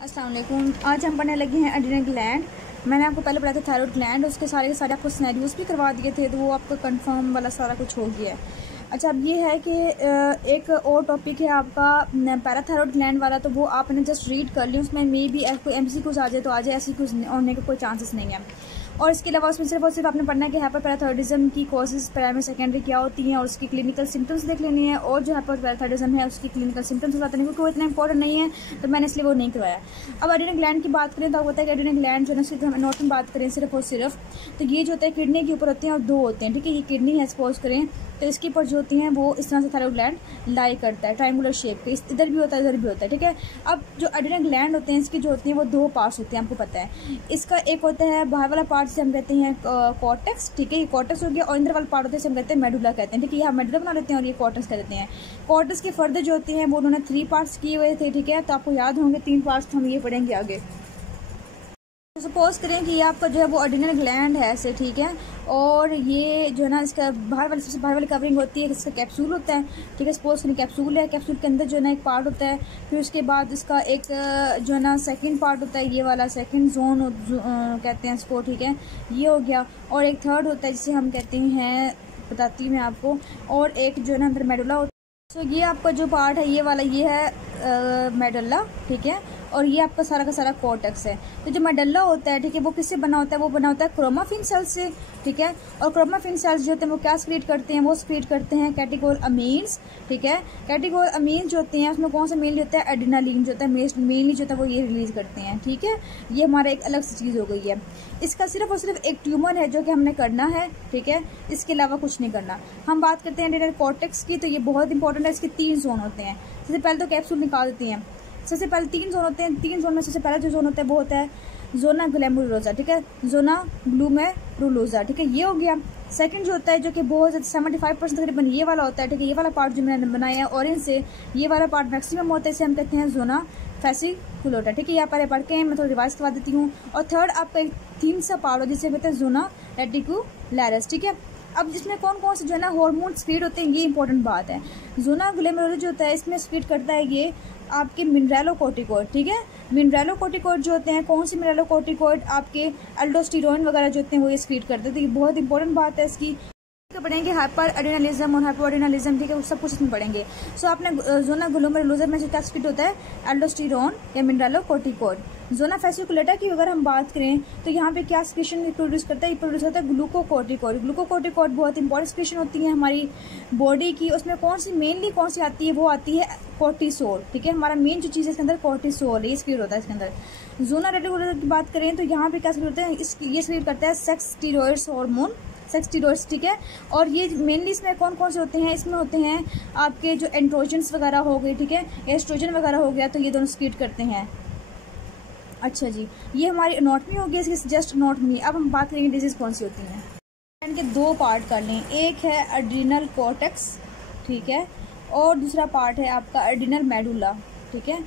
अस्सलाम वालेकुम। आज हम पढ़ने लगे हैं एड्रिनल ग्लैंड। मैंने आपको पहले पढ़ाया था थायराइड ग्लैंड, उसके सारे के सारे आपको सिनेरियोज भी करवा दिए थे, तो वो आपको कंफर्म वाला सारा कुछ हो गया है। अच्छा, अब ये है कि एक और टॉपिक है आपका पैराथायराइड ग्लैंड वाला, तो वो आपने जस्ट रीड कर लिया। उसमें मे बी कोई MCQs आ जाए तो आ जाए, ऐसी कुछ होने का कोई चांसेस नहीं है। और इसके अलावा उसमें सिर्फ और सिर्फ आपने पढ़ना है कि हाइपरपैराथायराइडिज्म की कॉजेज प्राइमरी सेकेंडरी क्या होती हैं और उसकी क्लिनिकल सिम्टम्स देख लेनी है, और जो हाइपरपैराथायराइडिज्म है उसकी क्लिनिकल सिम्टम्स बताते हैं, क्योंकि वो इतना इंपॉर्टेंट नहीं है तो मैंने इसलिए वो नहीं करवाया। अब एड्रिनल ग्लैंड की बात करें तो आपको पता है कि एड्रिनल ग्लैंड जो है सिर्फ हम नॉर्थ में बात करें सिर्फ और सिर्फ, तो ये जो होता है किडनी के ऊपर होते हैं और दो होते हैं, ठीक है। ये किडनी है सपोज करें, तो इसके ऊपर जो होती हैं वो इस तरह से थायराइड ग्लैंड लाई करता है ट्रायंगुलर शेप के, इधर भी होता है इधर भी होता है, ठीक है। अब जो एड्रिनल ग्लैंड होते हैं इसकी जो होती हैं वो दो पार्ट्स होते हैं, आपको पता है। इसका एक होता है बाहर वाला पार्ट जिसे हम कहते हैं कॉर्टेक्स, ठीक है, ये कॉर्टेक्स हो गया, और अंदर वाला पार्ट होता है हम कहते हैं मेडुला कहते हैं, ठीक है। ये हम मेडुला बना लेते हैं और ये कॉर्टेक्स कह देते हैं। कॉर्टेक्स के फर्दर जो होते हैं वो उन्होंने 3 पार्ट्स किए हुए थे, ठीक है, तो आपको याद होंगे 3 पार्ट्स, हम ये पढ़ेंगे आगे। तो सपोज करें कि ये आपका जो है वो एड्रिनल ग्लैंड है ऐसे, ठीक है, और ये जो है ना इसका बाहर वाली सबसे बाहर वाली कवरिंग होती है, इसका कैप्सूल होता है, ठीक है। सपोज करें कैप्सूल है, कैप्सूल के अंदर जो है ना एक पार्ट होता है, फिर उसके बाद इसका एक जो है ना सेकंड पार्ट होता है, ये वाला सेकंड जोन कहते हैं इसको, ठीक है, ये हो गया। और एक थर्ड होता है जिसे हम कहते हैं, बताती हूँ मैं आपको, और एक जो है ना अंदर मेडुला होता है। तो ये आपका जो पार्ट है ये वाला, ये है मेडुला, ठीक है, और ये आपका सारा का सारा कॉर्टेक्स है। तो जो मेडुला होता है, ठीक है, वो किससे बना होता है, वो बना होता है क्रोमाफिन सेल से, ठीक है। और क्रोमाफिन सेल्स जो होते हैं वो क्या स्क्रीट करते हैं, वो स्क्रीट करते हैं कैटेकोलअमीन्स, ठीक है। कैटेकोलअमीन्स जो होते हैं उसमें कौन सा मेनली होता है, एड्रेनालिन जो होता है मेनली जो होता है वो ये रिलीज करते हैं, ठीक है। ये हमारा एक अलग सी चीज़ हो गई है। इसका सिर्फ और सिर्फ एक ट्यूमर है जो कि हमने करना है, ठीक है, इसके अलावा कुछ नहीं करना। हम बात करते हैं एड्रेनल कॉर्टेक्स की, तो ये बहुत इंपॉर्टेंट है। इसके 3 जोन होते हैं। सबसे पहले तो कैप्सूल निकाल देते हैं। सबसे पहले 3 जोन होते हैं। 3 जोन में सबसे पहला जो जोन होता है वो होता है जोना ग्लैमेरुलोसा, ठीक है, जोना ग्लूमेरुलोसा, ठीक है, ये हो गया। सेकंड जो होता है जो कि बहुत 75% तकरीबन ये वाला होता है, ठीक है, ये वाला पार्ट जो मैंने बनाया है ऑरेंज से, ये वाला पार्ट मैक्सिमम होता है, इसे हम कहते हैं जोना फैसिकुलोटा, ठीक है। यहाँ पर पढ़ के हैं, मैं थोड़ा रिवाइज करवा देती हूँ। और थर्ड आपका एक थीम सा पार्ट हो जिसे कहते हैं जोना रेटिकुलरिस, ठीक है। अब जिसमें कौन कौन से जो है ना हार्मोन स्क्रीट होते हैं, ये इंपॉर्टेंट बात है। जोना ग्लैमेरुलोसा जो होता है इसमें स्क्रीट करता है ये आपके मिनरलोकॉर्टिकॉइड, ठीक है। मिनरलोकॉर्टिकॉइड जो होते हैं, कौन सी मिनरलोकॉर्टिकॉइड, आपके एल्डोस्टेरोन वगैरह जो होते हैं वो ये स्क्रीट करते हैं, तो ये बहुत इंपॉर्टेंट बात है इसकी। पढ़ेंगे हाइपर एड्रेनलिज्म और हाइपो एड्रेनलिज्म, ठीक है, वो सब कुछ इसमें पढ़ेंगे। सो आपने जोना ग्लोमेरुलोसा में जो क्या स्क्रीट होता है, एल्डोस्टेरोन या मिनरलोकॉर्टिकॉइड। जोना फैसिकुलेटा की अगर हम बात करें तो यहाँ पे क्या स्क्रीशन प्रोड्यूस करता है, ये प्रोड्यूस होता है ग्लूकोकॉर्टिकॉइड। ग्लूकोकॉर्टिकॉइड बहुत इंपॉर्टेंट स्क्रीशन होती है हमारी बॉडी की। उसमें कौन सी मेनली कौन सी आती है, वो आती है कॉर्टिसोल, ठीक है। हमारा मेन जो चीज़ है इसके अंदर कॉर्टिसोल, ये स्क्रीट होता है इसके अंदर। जोना रेटिकुलर की बात करें तो यहाँ पे क्या स्क्रीट होता है, ये स्क्रीट करता है sex steroids hormone, sex steroids, ठीक है। और ये मेनली इसमें कौन कौन से होते हैं, इसमें होते हैं आपके जो एंड्रोजन्स वगैरह हो गए, ठीक है, एस्ट्रोजन वगैरह हो गया, तो ये दोनों स्क्रीट करते हैं। अच्छा जी, ये हमारी एनाटॉमी हो गई, इसकी जस्ट एनाटॉमी। अब हम बात करेंगे डिजीज कौन सी होती हैं। इनके 2 पार्ट कर लें, एक है एड्रिनल कॉर्टेक्स, ठीक है, और दूसरा पार्ट है आपका एड्रिनल मेडुला, ठीक है।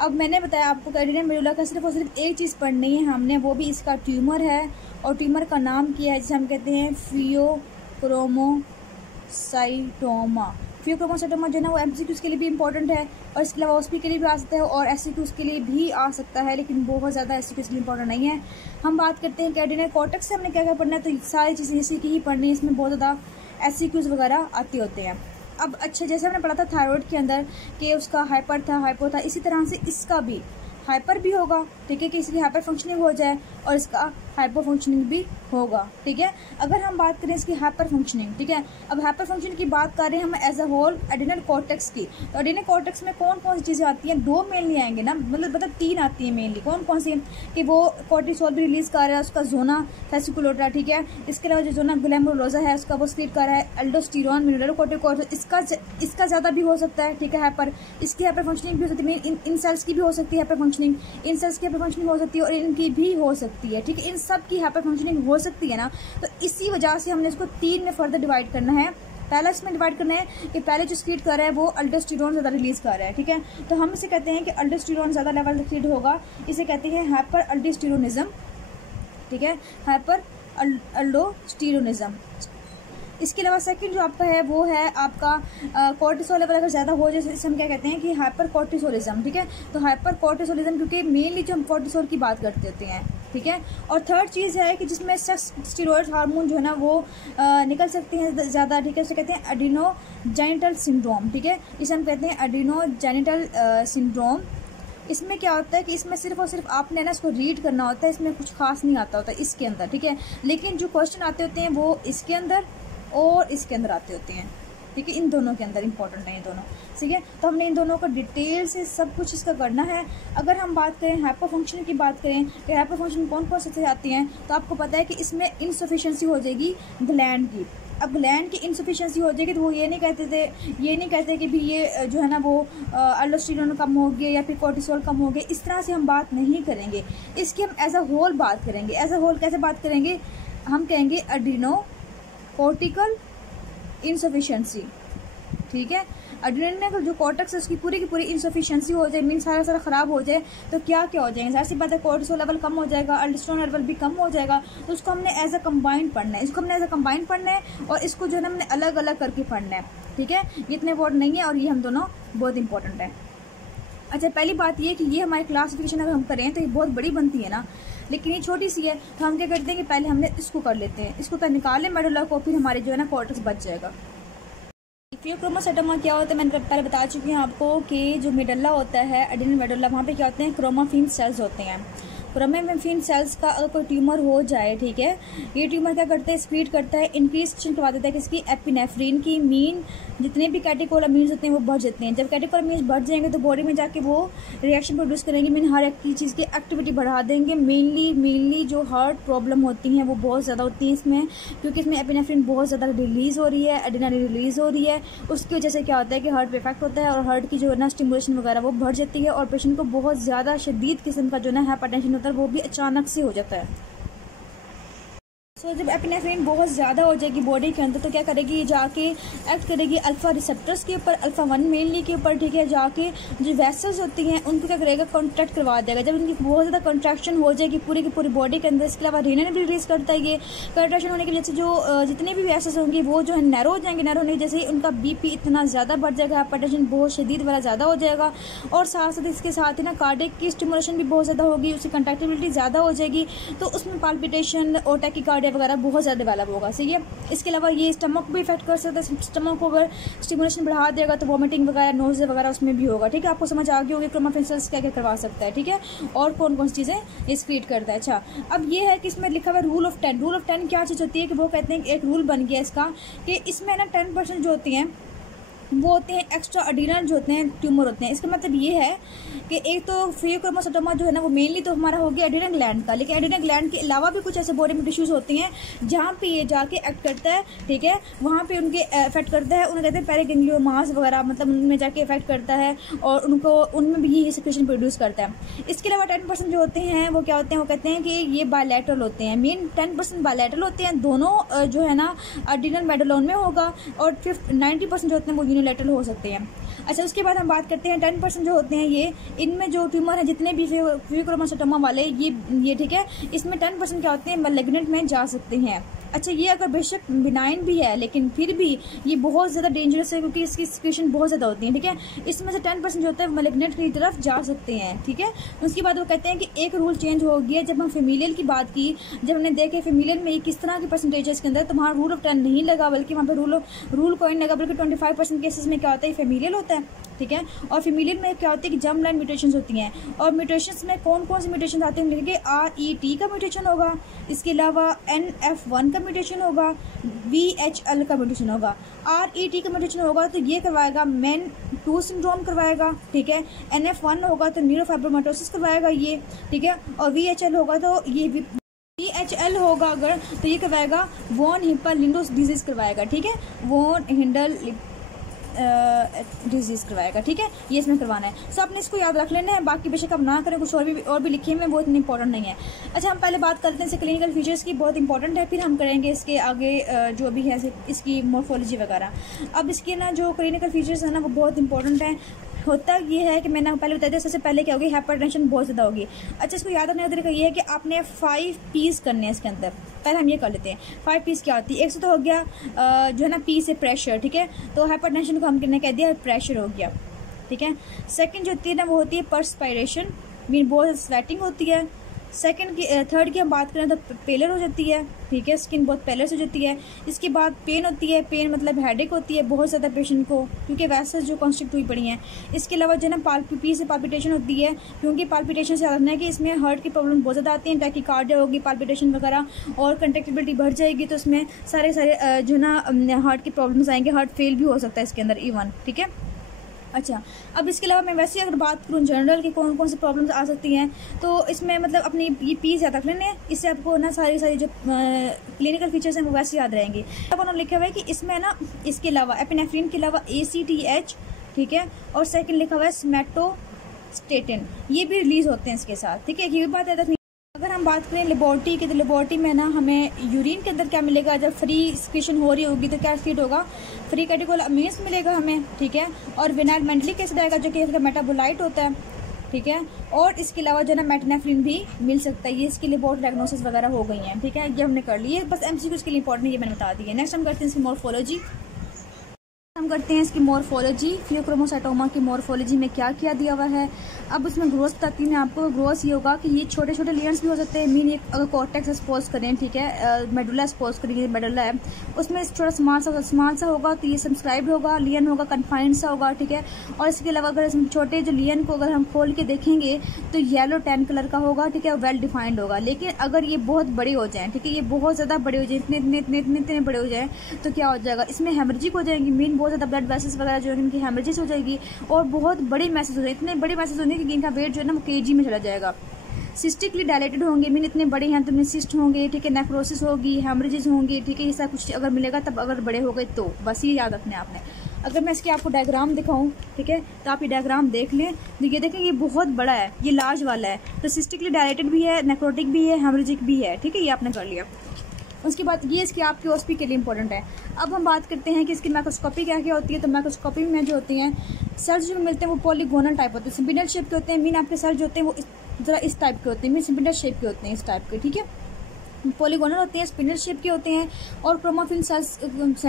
अब मैंने बताया आपको कि एड्रिनल मेडुला का सिर्फ और सिर्फ एक चीज़ पढ़नी है हमने, वो भी इसका ट्यूमर है, और ट्यूमर का नाम किया है जिसे हम कहते हैं फियोक्रोमोसाइटोमा। फियोक्रोमोसाइटोमा जो है ना वो MCQs के लिए भी इंपॉर्टेंट है, और इसके अलावा OSP के लिए भी आ सकता है, और SCQs के लिए भी आ सकता है, लेकिन बहुत ज़्यादा SCQs के लिए इंपॉर्टेंट नहीं है। हम बात करते हैं कि एड्रिनल कॉर्टेक्स से हमने क्या क्या पढ़ना है, तो सारी चीज़ें इसी की ही पढ़नी है, इसमें बहुत ज़्यादा SCQs वगैरह आते होते हैं। अब अच्छा, जैसे हमने पढ़ा था थायराइड के अंदर कि उसका हाइपर था, हाइपो था, इसी तरह से इसका भी हाइपर भी होगा, ठीक है, कि इसकी हाइपर फंक्शनिंग हो जाए, और इसका हाइपो फंक्शनिंग भी होगा, ठीक है। अगर हम बात करें इसकी हाइपर फंक्शनिंग, ठीक है, अब हाइपर फंक्शनिंग की बात कर रहे हैं हम as a whole adrenal cortex की। तो एड्रिनल कॉर्टेक्स में कौन कौन सी चीज़ें आती हैं, 2 मेनली आएंगे ना, मतलब 3 आती हैं मेनली। कौन कौन सी, कि वो कॉर्टिसोल भी रिलीज कर रहा है, उसका जोना फैसिकुलोटा, ठीक है। इसके अलावा जो जोना ग्लैमेरुलोसा है उसका वो स्क्रीट कर रहा है एल्डोस्टेरोन मिनरलोकॉर्टिकॉइड, इसका ज़्यादा भी हो सकता है, ठीक है, हाइपर। इसकी हाइपर फंक्शनिंग भी हो सकती है, इन सेल्स की भी हो सकती है हाइपर फंक्शनिंग, इन सेल्स की हाइपर फंक्शनिंग हो सकती है, और इनकी भी हो सकती है, ठीक है, इन सब की हाइपर फंक्शनिंग हो सकती है ना। तो इसी वजह से हमने इसको 3 में फर्दर डिवाइड करना है। पहला इसमें डिवाइड करना है कि पहले जो स्क्रीट कर रहा है वो अल्डोस्टेरोन ज़्यादा रिलीज कर रहा है, ठीक है। तो हम इसे कहते हैं कि अल्डोस्टेरोन ज़्यादा लेवल स्क्रीट होगा, इसे कहते हैं हाइपर अल्डोस्टेरोनिज्म, ठीक है, हाइपर अल्डोस्टेरोनिज्म। इसके अलावा सेकंड जो आपका है वो है आपका कोर्टिसोल लेवल अगर ज़्यादा हो जाए, इसे हम क्या कहते हैं कि हाइपर कोर्टिसोलिज्म, ठीक है। तो हाइपर कोर्टिसोलिज्म क्योंकि मेनली जो हम कोर्टिसोल की बात करते होते हैं, ठीक है। और थर्ड चीज़ है कि जिसमें सेक्स स्टेरॉयड हार्मोन जो है ना वो निकल सकते हैं ज़्यादा, ठीक है। इसे कहते हैं एड्रेनोजेनिटल सिंड्रोम, ठीक है। इसे हम कहते हैं एड्रेनोजेनिटल सिंड्रोम। इसमें क्या होता है कि इसमें सिर्फ और सिर्फ आपने ना इसको रीड करना होता है, इसमें कुछ खास नहीं आता होता इसके अंदर, ठीक है। लेकिन जो क्वेश्चन आते होते हैं वो इसके अंदर और इसके अंदर आते होते हैं, ठीक है। इन दोनों के अंदर इंपॉर्टेंट है ये दोनों, ठीक है। तो हमने इन दोनों का डिटेल से सब कुछ इसका करना है। अगर हम बात करें हाइपर फंक्शन की बात करें कि हाइपर फंक्शन कौन कौन से आती हैं, तो आपको पता है कि इसमें इनसफिशिएंसी हो जाएगी ग्लैंड की। अब ग्लैंड की इनसफिशिएंसी हो जाएगी तो वो ये नहीं कहते कि भी ये जो है ना वो अल्डोस्टेरोन कम हो गया या फिर कोर्टिसोल कम हो गया, इस तरह से हम बात नहीं करेंगे। इसकी हम एज अ होल बात करेंगे। एज अ होल कैसे बात करेंगे, हम कहेंगे एड्रेनो कोर्टिकल इनसफिशिएंसी, ठीक है। एड्रेनल जो कॉर्टेक्स है उसकी पूरी की पूरी इनसफिशिएंसी हो जाए, मीन सारा ख़राब हो जाए, तो क्या क्या हो जाएंगे, ज़ाहिर सी बात है कोर्टिसोल लेवल कम हो जाएगा, अल्डोस्टेरोन लेवल भी कम हो जाएगा। तो उसको हमने एज अ कंबाइंड पढ़ना है, और इसको जो है ना हमने अलग अलग करके पढ़ना है, ठीक है। ये इतने इंपॉर्टेंट नहीं है और ये हम दोनों बहुत इंपॉर्टेंट है। अच्छा, पहली बात ये कि ये हमारी क्लासिफिकेशन अगर हम करें तो ये बहुत बड़ी बनती है ना, लेकिन ये छोटी सी है। तो हम क्या करते हैं कि पहले हमने इसको कर लेते हैं, इसको तो निकालें मेडुला को, फिर हमारे जो है ना कॉर्टेक्स बच जाएगा। फियोक्रोमोसाइटोमा क्या होता है, मैंने पहले बता चुकी हूँ आपको कि जो मेडुला होता है एड्रेनल मेडुला, वहाँ पे क्या होते हैं क्रोमाफिन सेल्स होते हैं। क्रोमाफिन सेल्स का अगर कोई ट्यूमर हो जाए, ठीक है, ये ट्यूमर क्या करता है, स्पीड करता है, इंक्रीज करवा देता है किसकी, एपिनेफ्रिन की। मीन जितने भी कैटेकोलामीन्स होते हैं वो बढ़ जाते हैं। जब कैटेकोलामीन्स बढ़ जाएंगे तो बॉडी में जाके वो रिएक्शन प्रोड्यूस करेंगे, मीन हर एक चीज़ की एक्टिविटी बढ़ा देंगे। मेनली जो हार्ट प्रॉब्लम होती हैं वो बहुत ज़्यादा होती हैं इसमें, क्योंकि इसमें एपिनेफ्रिन बहुत ज़्यादा रिलीज़ हो रही है, एड्रेनालिन रिलीज़ हो रही है। उसकी वजह से क्या होता है कि हार्ट पे इफेक्ट होता है और हार्ट की जो है ना स्टिमुलेशन वगैरह वो बढ़ जाती है और पेशेंट को बहुत ज़्यादा शदीद किस्म का जो है हाइपरटेंशन होता है वो भी अचानक से हो जाता है। जब एपिनेफ्रिन बहुत ज़्यादा हो जाएगी बॉडी के अंदर तो क्या करेगी, जाके एक्ट करेगी अल्फा रिसेप्टर्स के ऊपर, अल्फा 1 मेनली के ऊपर, ठीक है। जाके जो वेसल्स होती हैं उनको क्या करेगा, कॉन्ट्रैक्ट करवा देगा। जब उनकी बहुत ज़्यादा कॉन्ट्रैक्शन हो जाएगी पूरी की पूरी बॉडी के अंदर, इसके अलावा रीनल भी रिलीज करता है। ये कॉन्ट्रैक्शन होने की वजह से जो जितने भी वेसल्स होंगी वो जो है नैरो हो जाएंगे। नैरो होने की वजह से उनका बीपी इतना ज़्यादा बढ़ जाएगा, हाइपरटेंशन बहुत शदीद वाला ज़्यादा हो जाएगा। और साथ साथ इसके साथ ही ना कार्डियक की स्टिमुलेशन भी बहुत ज़्यादा होगी, उसकी कंट्रैक्टिबिलिटी ज़्यादा हो जाएगी, तो उसमें पाल्पिटेशन और टैकीकार्डिया वगैरह बहुत ज़्यादा डेवलप होगा, सही है। इसके अलावा ये स्टमक भी इफेक्ट कर सकता है। स्टमक को अगर स्टिमुलेशन बढ़ा देगा तो वॉमिटिंग वगैरह, नोज़ वगैरह उसमें भी होगा, ठीक है। आपको समझ आ गई होगी क्रोमाफिन सेल्स क्या क्या करवा सकता है, ठीक है, और कौन कौन सी चीज़ें इस क्रिएट करता है। अच्छा, अब ये है कि इसमें लिखा हुआ रूल ऑफ 10। रूल ऑफ 10 क्या चीज़ होती है कि वो कहते हैं कि एक रूल बन गया इसका कि इसमें ना 10% जो होती हैं वो होते हैं एक्स्ट्रा एड्रेनल जो होते हैं ट्यूमर होते हैं। इसका मतलब ये है कि एक तो फियोक्रोमोसाइटोमा जो है ना वो मेनली तो हमारा हो गया एड्रेनल ग्लैंड का, लेकिन एड्रेनल ग्लैंड के अलावा भी कुछ ऐसे बॉडी में टिश्यूज होती हैं जहाँ पे ये जाके एक्ट करता है, ठीक है, वहाँ पे उनके इफेक्ट करता है। उन्हें कहते हैं पैरागैंग्लियोमास वगैरह, मतलब उनमें जाके इफेक्ट करता है और उनको उनमें भी ये सिक्रेशन प्रोड्यूस करता है। इसके अलावा 10% जो होते हैं वो क्या होते हैं, वो कहते हैं कि ये बायलैटरल होते हैं। मेन 10% बायलैटरल होते हैं, दोनों जो है ना एड्रेनल मेडुलोन में होगा, और 90% जो होते हैं वो यूनिलैटरल हो सकते हैं। अच्छा, उसके बाद हम बात करते हैं 10% जो होते हैं ये, इनमें जो ट्यूमर है जितने भी फियोक्रोमोसाइटोमा वाले ये ठीक है, इसमें 10% क्या होते हैं मैलिग्नेंट में जा सकते हैं। अच्छा, ये अगर बेशक बिनाइन भी है लेकिन फिर भी ये बहुत ज़्यादा डेंजरस है क्योंकि इसकी सिक्रेशन बहुत ज़्यादा होती है, ठीक है। इसमें से 10% जो होता है मैलिग्नेंट की तरफ जा सकते हैं, ठीक है। उसके बाद वो कहते हैं कि एक रूल चेंज हो गया जब हम फीमेल की बात की, जब हमने देखे फीमेल में किस तरह की परसेंटेज है इसके अंदर, तो वहाँ रूल ऑफ 10 नहीं लगा, बल्कि वहाँ पर रूल कोई लगा, बल्कि 25% केसेस में क्या होता है फीमेल होता है, ठीक है। और फीमेल में क्या होता है कि जर्म लाइन म्यूटेशंस होती हैं, और म्यूटेशंस में कौन कौन से म्यूटेशन आते हैं, कि RET का म्यूटेशन होगा, इसके अलावा NF1 का म्यूटेशन होगा, VHL का म्यूटेशन होगा। RET का म्यूटेशन होगा तो ये करवाएगा MEN 2 सिंड्रोम करवाएगा, ठीक है। NF1 होगा तो न्यूरोफाइब्रोमाटोसिस करवाएगा ये, ठीक है। और VHL होगा तो ये VHL होगा अगर तो ये करवाएगा वॉन हिप्पल-लिंडोस डिजीज करवाएगा, ठीक है, वॉन हिंडल डिजीज़ करवाएगा, ठीक है। ये इसमें करवाना है। सो आपने इसको याद रख लेना है, बाकी बेशक आप ना करें, कुछ और भी लिखे में बहुत इंपॉर्टेंट नहीं है। अच्छा, हम पहले बात करते हैं इसके क्लिनिकल फीचर्स की, बहुत इंपॉर्टेंट है, फिर हम करेंगे इसके आगे जो भी है इसकी मॉर्फोलॉजी वगैरह। अब इसके ना जो क्लिनिकल फीचर्स है ना वो बहुत इंपॉर्टेंट है। होता ये है कि मैंने पहले बताया था, सबसे पहले क्या होगी, हाइपरटेंशन बहुत ज़्यादा होगी। अच्छा, इसको याद रखने का तरीका ये है कि आपने 5 पीस करने हैं इसके अंदर। पहले हम ये कर लेते हैं 5 पीस क्या होती है। एक तो हो गया जो है ना पी से प्रेशर, ठीक है, तो हाइपरटेंशन को हमने कह दिया प्रेशर हो गया, ठीक है। सेकंड जो होती है ना वो होती है पर्सपायरेशन, मीन बहुत स्वेटिंग होती है। थर्ड की हम बात करें तो पेलर हो जाती है, ठीक है, स्किन बहुत पेलर हो जाती है। इसके बाद पेन होती है, पेन मतलब हेडेक होती है बहुत ज़्यादा पेशेंट को, क्योंकि वैसे जो कॉन्स्ट्रिक्ट हुई पड़ी हैं। इसके अलावा जो है ना पी से पाल्पिटेशन होती है, क्योंकि पाल्पिटेशन से याद रखना है कि इसमें हार्ट की प्रॉब्लम बहुत ज़्यादा आती है, टैकीकार्डिया होगी, पाल्पिटेशन वगैरह, और कंट्रैक्टिबिलिटी बढ़ जाएगी, तो इसमें सारे जो है ना हार्ट की प्रॉब्लम्स आएंगे, हार्ट फेल भी हो सकता है इसके अंदर इवन, ठीक है। अच्छा, अब इसके अलावा मैं वैसे अगर बात करूँ जनरल की कौन कौन सी प्रॉब्लम्स आ सकती हैं, तो इसमें मतलब अपनी ये पीस याद रख लेने, इससे आपको ना सारी जो क्लिनिकल फीचर्स हैं वो वैसे याद रहेंगे। अब उन्होंने लिखा हुआ है कि इसमें ना इसके अलावा एपिनेफ्रिन के अलावा ACTH, ठीक है, और सेकंड लिखा हुआ है सोमैटोस्टेटिन, ये भी रिलीज होते हैं इसके साथ, ठीक है। ये बात याद रखनी। अगर हम बात करें लेबोरेटरी की, तो लेबोरेटरी में ना हमें यूरिन के अंदर क्या मिलेगा, जब फ्री एक्सक्रीशन हो रही होगी तो क्या फीड होगा, फ्री कैटेकोलामीन्स मिलेगा हमें, ठीक है, और विनाइल मेंडलिक एसिड आएगा जो कि इसका मेटाबोलाइट होता है, ठीक है, और इसके अलावा जो है ना मेटनेफ्रिन भी मिल सकता है। ये इसके लिए बहुत डायग्नोसिस वगैरह हो गई हैं, ठीक है, ये हमने कर ली है, बस MCQ के लिए इंपॉर्टेंट है, ये मैंने बता दी है। नेक्स्ट हम करते हैं इसकी मॉर्फोलॉजी। हम करते हैं इसकी मॉर्फोलॉजी। फियोक्रोमोसाइटोमा की मॉर्फोलॉजी में क्या क्या दिया हुआ है। अब उसमें ग्रोथ बताती हूँ मैं आपको। ग्रोथ ये होगा कि ये छोटे छोटे लेयर्स भी हो सकते हैं, मीन एक अगर कॉर्टेक्स एक्सपोज करें, ठीक है, मेडुला एक्सपोज करेंगे, मेडुला है उसमें थोड़ा स्मॉल सा होगा, तो ये सब्सक्राइब होगा, लियन होगा, कन्फाइंड सा होगा, ठीक है। और इसके अलावा अगर इसमें छोटे जो लियन को अगर हम खोल के देखेंगे तो येलो टैन कलर का होगा, ठीक है, वेल डिफाइंड होगा। लेकिन अगर ये बहुत बड़े हो जाएं, ठीक है, ये बहुत ज़्यादा बड़े हो जाए, इतने बड़े हो जाए, तो क्या हो जाएगा, इसमें हेमरेजिक हो जाएंगी, मीन बहुत ज़्यादा ब्लड वेसल्स वगैरह जो है इनकी हेमरेजिस हो जाएगी, और बहुत बड़े मैसेज हो जाएंगे, इतने बड़े मैसेज होंगे कि इनका वेट जो है ना वो kg में चला जाएगा। सिस्टिकली डायलेटेड होंगे, मीन इतने बड़े हैं तो इनमें सिस्ट होंगे, ठीक है, नेक्रोसिस होगी, हेमरेजेस होंगे, ठीक है, ये सब कुछ अगर मिलेगा तब अगर बड़े हो गए तो बस ये याद रखना है आपने। अगर मैं इसके आपको डायग्राम दिखाऊं, ठीक है, तो आप ये डायग्राम देख लें, तो ये देखें ये बहुत बड़ा है, ये लार्ज वाला है, तो सिस्टिकली डायलेटेड भी है, नेक्रोटिक भी है, हेमरेजिक भी है, ठीक है, ये आपने कर लिया। उसके बाद ये इसकी आपकी OSP के लिए इंपॉर्टेंट है। अब हम बात करते हैं कि इसकी माइक्रोस्कोपी क्या क्या होती है। तो माइक्रोस्कोपी में जो होती हैं सेल्स जो मिलते हैं वो पॉलीगोनल टाइप होते हैं, स्पिंडल शेप के होते हैं, मीन आपके सेल्स जो होते हैं वो जरा इस टाइप के होते हैं, मीन स्पिंडल शेप के होते हैं, इस टाइप के, ठीक है, पॉलीगोनल होते हैं, स्पिंडल शेप के होते हैं, और क्रोमोफिन सेल्स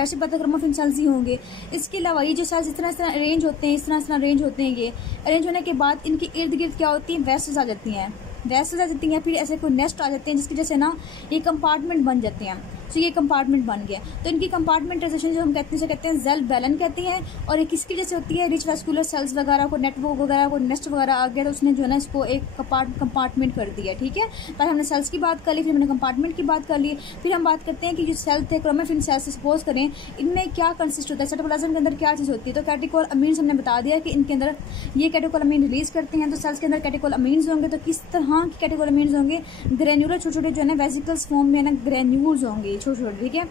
से पता क्रोमोफिन सेल्स ही होंगे। इसके अलावा ये जो सेल्स इस तरह अरेंज होते हैं, इस तरह अरेंज होते हैं, ये अरेंज होने के बाद इनके इर्द गिर्द क्या होती है, वेसल्स आ जाती हैं, वेसल्स आ जाती हैं, फिर ऐसे कोई नेस्ट आ जाते हैं जिसकी वजह से ना ये कंपार्टमेंट बन जाते हैं। तो ये कंपार्टमेंट बन गया, तो इनकी कंपार्टमेंटाइजेशन जो हम कहते हैं सेल बैलन कहते हैं। और ये किसकी वजह से होती है, रिच वेस्कुलर सेल्स वगैरह को, नेटवर्क वगैरह को, नेस्ट वगैरह आ गया तो उसने जो है ना इसको एक कंपार्टमेंट कर दिया, ठीक है। पहले हमने सेल्स की बात कर ली, फिर हमने कंपार्टमेंट की बात कर ली, फिर हम बात करते हैं कि जो सेल थे क्रोमोफिन सेल्स, सपोज करें इनमें क्या कंसिस्ट होता है, साइटोप्लाज्म के अंदर क्या चीज़ होती है। तो कैटेकोलामीन्स हमने बता दिया कि इनके अंदर ये कैटेकोलामीन रिलीज करते हैं, तो सेल्स के अंदर कैटेकोलामीन्स होंगे। तो किस तरह के कैटेकोलामीन्स होंगे, ग्रेन्यूलर छोटे छोटे जो है ना वेसिकल्स फॉर्म में ना ग्रेन्यूल्स होंगे छोटे छोटे, ठीक है।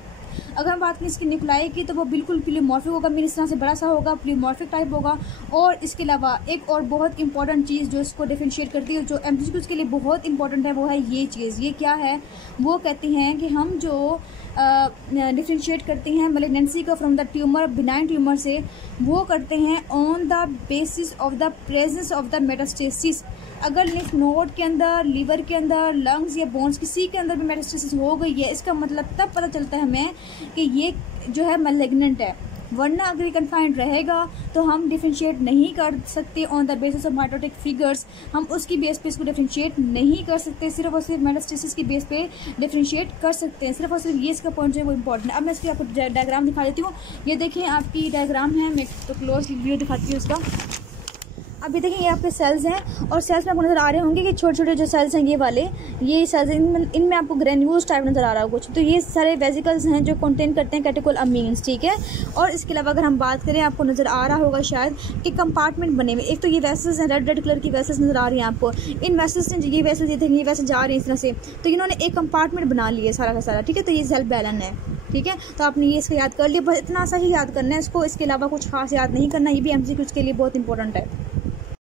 अगर हम बात करें इसकी न्यूक्लाई की, तो वो बिल्कुल प्लीमॉर्फिक होगा, मीन इस तरह से बड़ा सा होगा, प्लीमॉर्फिक टाइप होगा। और इसके अलावा एक और बहुत इंपॉर्टेंट चीज़ जो इसको डिफरेंशिएट करती है, जो MCQ के लिए बहुत इंपॉर्टेंट है, वो है ये चीज़। ये क्या है, वो कहती हैं कि हम जो डिफरेंशिएट करते हैं मैलिग्नेंसी को from the tumour, benign tumour से, वो करते हैं on the basis of the presence of the metastasis. अगर लिम्फ नोड के अंदर, लीवर के अंदर, लंग्स या बोन्स किसी के अंदर भी मेटास्टेसिस हो गई है, इसका मतलब तब पता चलता है हमें कि ये जो है मैलिग्नेंट है। वरना अगर ये कन्फाइंड रहेगा तो हम डिफरेंशिएट नहीं कर सकते on the basis of mitotic figures, हम उसकी बेस पे इसको डिफरेंशिएट नहीं कर सकते, सिर्फ और सिर्फ मेटास्टेसिस की बेस पे डिफरेंशिएट कर सकते हैं, सिर्फ और सिर्फ ये इसका पॉइंट जो है वो इंपॉर्टेंट है। अब मैं इसकी आपको डायग्राम दिखा देती हूँ। ये देखिए आपकी डायग्राम है, मैं तो क्लोज व्यू दिखाती हूँ इसका। अभी देखिए ये आपके सेल्स हैं, और सेल्स में आपको नज़र आ रहे होंगे कि छोटे छोटे जो सेल्स हैं ये वाले, ये सेल्स इनमें आपको ग्रेन्यूल्स टाइप नज़र आ रहा होगा कुछ। तो ये सारे वेसिकल्स हैं जो कंटेन करते हैं कैटेकोलामीन्स, ठीक है। और इसके अलावा अगर हम बात करें, आपको नज़र आ रहा होगा शायद कि कंपार्टमेंट बने हुए, एक तो ये वेसल्स हैं, रेड कलर की वेसल्स नज़र आ रही हैं आपको। इन वेसल्स ने ये वेसल्स, ये देखें ये वेसल्स जा रही हैं इस तरह से, तो इन्होंने एक कंपार्टमेंट बना लिया सारा का सारा, ठीक है। तो ये सेल बैलन है, ठीक है। तो आपने ये इसको याद कर लिया, बस इतना सा ही याद करना है इसको, इसके अलावा कुछ खास याद नहीं करना। ये भी MCQ के लिए बहुत इंपॉर्टेंट है।